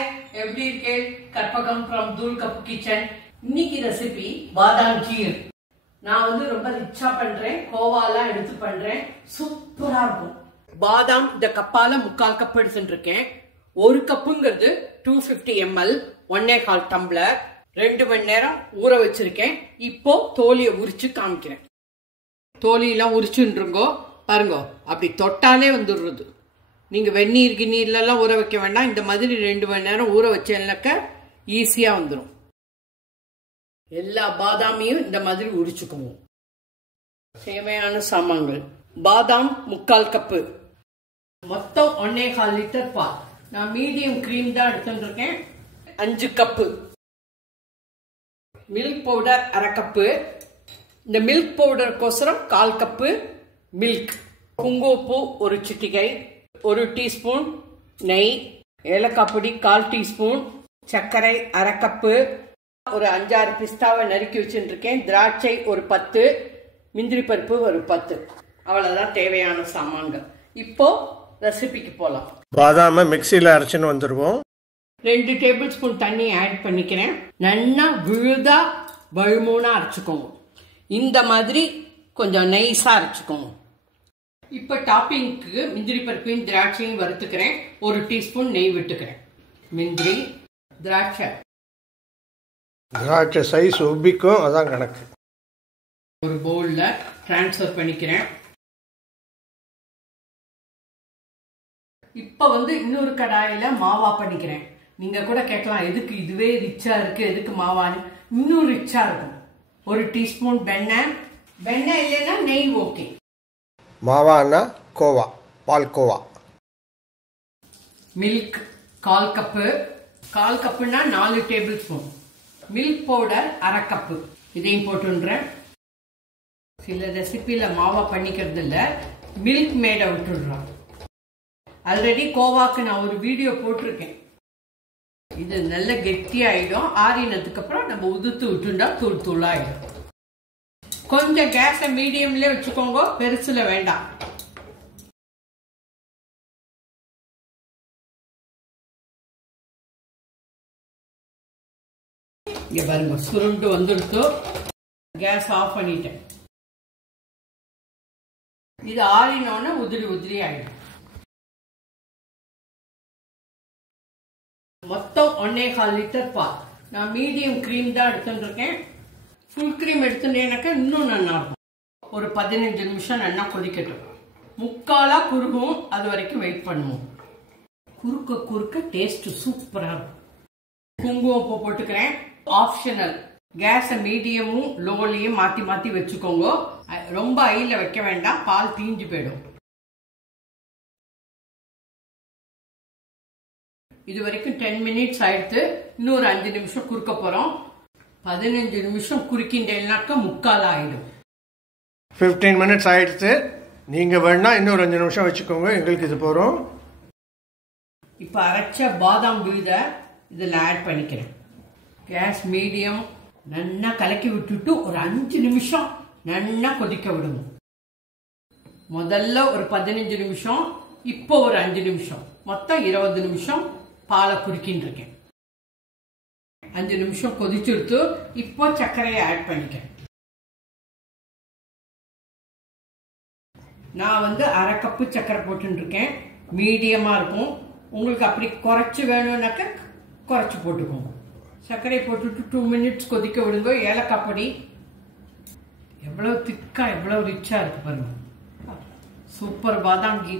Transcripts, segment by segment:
Hi, எப்படி இருக்கே? Karpagam from தூள் கப் கிச்சன். இன்னைக்கு ரெசிபி பாதாம் கீர். நான் ரொம்ப ரிச்சா பண்றேன். கோவாலாம் எடுத்து பண்றேன். சூப்பரா இருக்கும். பாதாம் இந்த கப்பால 3/4 கப் எடுத்துட்டு இருக்கேன். ஒரு கப்புங்கிறது 250 ml, 1.25 டம்ளர். 2 மணி நேரம் ஊற வச்சிருக்கேன். இப்போ தோலியை உரிச்சு காமிக்கிறேன். தோலியெல்லாம் உரிச்சுருங்கோ. பாருங்க, அப்படி தொட்டாலே வந்துடுறது. நீங்க வெந்நீர் கிண்ணீர்லாம் ஊற வைக்க வேண்டாம். இந்த மாதிரி 2 மணி நேரம் ஊற வச்சேன்னாக்க ஈஸியா வந்துடும். எல்லா பாதாமையும் இந்த மாதிரி உரிச்சுக்குவோம். தேவையான சாமான்கள்: பாதாம் 3/4 கப்பு, மொத்தம் 1.25 லிட்டர் பால். நான் மீடியம் கிரீம் தான் எடுத்துட்டு இருக்கேன். 5 கப்பு மில்க் பவுடர், 1/2 கப்பு. இந்த மில்க் பவுடருக்கோசரம் 1/4 கப்பு மில்க். குங்குமப்பூ 1 சிட்டிகை, 1 டீஸ்பூன் நெய், ஏலக்காய் பொடி 1/4 டீஸ்பூன், சர்க்கரை 1/2 கப்பு, ஒரு 5-6 பிஸ்தாவை நறுக்கி வச்சுட்டு இருக்கேன். திராட்சை ஒரு 10, முந்திரி பருப்பு ஒரு 10. அவ்வளவுதான் தேவையான சாமான்கள். இப்போ ரெசிபிக்கு போலாம். பாதாம மிக்சியில அரைச்சுன்னு வந்துருவோம். 2 டேபிள் ஸ்பூன் தண்ணி ஆட் பண்ணிக்கிறேன். நல்லா விழுதா வழுமூனா அரைச்சுக்கோங்க. இந்த மாதிரி கொஞ்சம் நைஸா அரைச்சுக்கோங்க. இப்ப டாப்பிங்க்கு முந்திரி பருப்பையும் திராட்சையும் வறுத்துக்கிறேன். 1 டீஸ்பூன் நெய் விட்டுக்கிறேன். முந்திரி, திராட்சை சைஸ் உப்பிக்கும், அதான் கணக்கு. ஒரு பவுல்ல டிரான்ஸ்ஃபர் பண்ணிக்கிறேன். இப்ப இன்னொரு கடாயில மாவா பண்ணிக்கிறேன். நீங்க கூட கேட்கலாம், எதுக்கு இதுவே ரிச்சா இருக்கு, எதுக்கு மாவான்னு. இன்னும் ரிச்சா இருக்கும். 1 டீஸ்பூன் வெண்ணெய். வெண்ணெய் இல்லைன்னா நெய் ஓகே. மாவானா கோவா, பால் கோவா. Milk 1/4 cup. 1/4 கப்புனா 4 tablespoon. Milk powder 1/2 cup. இதையும் போட்டுன்றேன். சில ரெசிபியில மாவா பண்ணிக்கிறது இல்ல, மில்க் மேட விட்டுடுறோம். ஆல்ரெடி கோவாக்கு நான் ஒரு வீடியோ போட்டிருக்கேன். இது நல்ல கெட்டியாயிடும். ஆறினதுக்கு அப்புறம் நம்ம உதுத்து விட்டுண்டா தூள் தூளாயிடும். கொஞ்சம் கேஸை மீடியம்ல வச்சுக்கோங்க, பெருசுல வேண்டாம். இங்க பாருங்க, சுருண்டு வந்துடுத்து. கேஸ் ஆஃப் பண்ணிட்டேன். இது ஆறினோன்னு உதிரி உதிரி ஆயிடும். மொத்தம் 1.25 லிட்டர் பால். நான் மீடியம் கிரீம் தான் எடுத்துட்டு இருக்கேன். ஃபுல் கிரீம் எடுத்துட்டேனாக்கா இன்னும் நல்லா இருக்கும். ஒரு 15 நிமிஷம் நல்லா கொதிக்கட்டும். முக்காலா குறுகும், அது வரைக்கும் வெயிட் பண்ணுவோம். குறுக்க குறுக்க டேஸ்ட் சூப்பரா இருக்கும். குங்குமப்பூ போட்டுக்கிறேன். ஆப்ஷனல். கேஸை மீடியமும் லோலையும் மாத்தி மாத்தி வச்சுக்கோங்க. ரொம்ப ஹைல வைக்க வேண்டாம், பால் தீஞ்சு போயிடும். இது வரைக்கும் 10 மினிட்ஸ் ஆயிடுத்து. இன்னொரு 5 நிமிஷம் குறுக்க போறோம். 15 நிமிஷம் குறுக்கின்றேன்னாக்கா முக்கால் ஆயிடும். 15 மினிட்ஸ் ஆயிடுத்து. நீங்க வேணா இன்னொரு 5 நிமிஷம் வச்சுக்கோங்க, எங்களுக்கு இது போறோம். இப்ப அரைச்ச பாதாம் விழுத இதுல ஆட் பண்ணிக்கிறேன். Gas medium. நல்லா கலக்கி விட்டுட்டு ஒரு 5 நிமிஷம் நல்லா கொதிக்க விடுவோம். முதல்ல ஒரு 15 நிமிஷம், இப்போ ஒரு 5 நிமிஷம், மொத்தம் 20 நிமிஷம் பாலை குறுக்கின்னு இருக்கேன். 5 நிமிஷம் கொதிச்சுடுத்து. இப்போ சர்க்கரையை ஆட் பண்ணிக்கிறேன். நான் 1/2 கப்பு சர்க்கரை போட்டு இருக்கேன். மீடியமா இருக்கும். உங்களுக்கு அப்படி குறைச்சு வேணும்னாக்க குறைச்சு போட்டுக்கோங்க. சர்க்கரையை போட்டுட்டு 2 மினிட்ஸ் கொதிக்க விடுங்க. ஏலக்காய் பொடி. எவ்வளவு திக்கா, எவ்வளவு ரிச்சா இருக்கு பாருங்க. சூப்பர் பாதாம் கீ.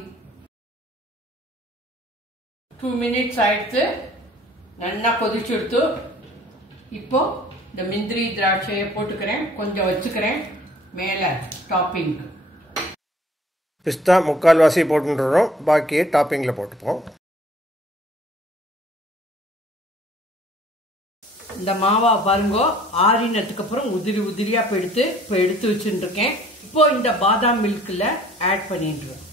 2 மினிட்ஸ் ஆயிடுத்து. நல்லா கொதிச்சு எடுத்து. இப்போ இந்த முந்திரி திராட்சையை போட்டுக்கிறேன். கொஞ்சம் வச்சுக்கிறேன் மேல டாப்பிங். பிஸ்தா 3/4 வாசி போட்டுன்றோம். பாக்கியை டாப்பிங்ல போட்டுப்போம். இந்த மாவா பாருங்க, ஆறினதுக்கு அப்புறம் உதிரி உதிரியா இப்போ எடுத்து வச்சுட்டு இருக்கேன். இப்போ இந்த பாதாம் மில்க்ல ஆட் பண்ணிடுறேன்.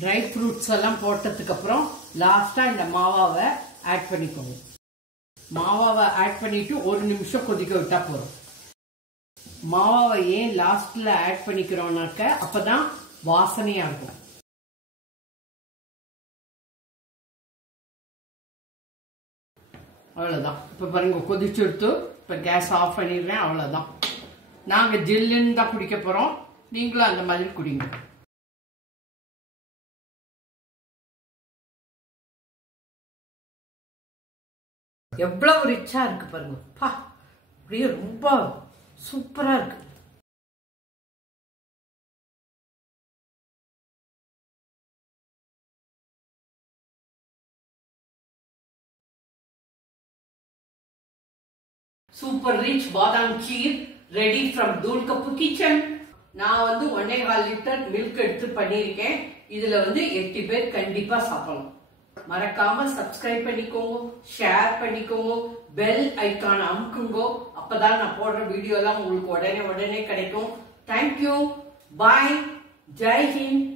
ட்ரை ஃப்ரூட்ஸ் எல்லாம் போட்டதுக்கு அப்புறம் லாஸ்டா இந்த மாவாவை ஆட் பண்ணிக்கோங்க. மாவாவை ஆட் பண்ணிட்டு 1 நிமிஷம் கொதிக்க விட்டா போறோம். மாவாவை ஏன் லாஸ்ட்ல ஆட் பண்ணிக்கிறோம்னாக்க அப்பதான் வாசனையா இருக்கும். அவ்வளவுதான். இப்ப பாருங்க கொதிச்சுடுத்து. இப்ப கேஸ் ஆஃப் பண்ணிடுறேன். அவ்வளவுதான். நாங்க ஜில்லுன்னு தான் குடிக்க போறோம். நீங்களும் அந்த மாதிரி குடிங்க. எவ்வளவு ரிச்சா இருக்கு பாருங்க. பா, அப்படியே ரொம்ப சூப்பரா இருக்கு. சூப்பர் ரிச் பாதாம் கீர் ரெடி ஃப்ரம் தூள் கப்பு கிச்சன். நான் வந்து 1.25 லிட்டர் மில்க் எடுத்து பண்ணிருக்கேன். இதுல வந்து 8 பேர் கண்டிப்பா சாப்பிடலாம். மறக்காம சப்ஸ்கிரைப் பண்ணிக்கோங்க, ஷேர் பண்ணிக்கோங்க, பெல் ஐக்கான் அமுக்குங்க. அப்பதான் நான் போடுற வீடியோ எல்லாம் உங்களுக்கு உடனே கிடைக்கும். தேங்க்யூ, பாய், ஜெய் ஹிந்த்.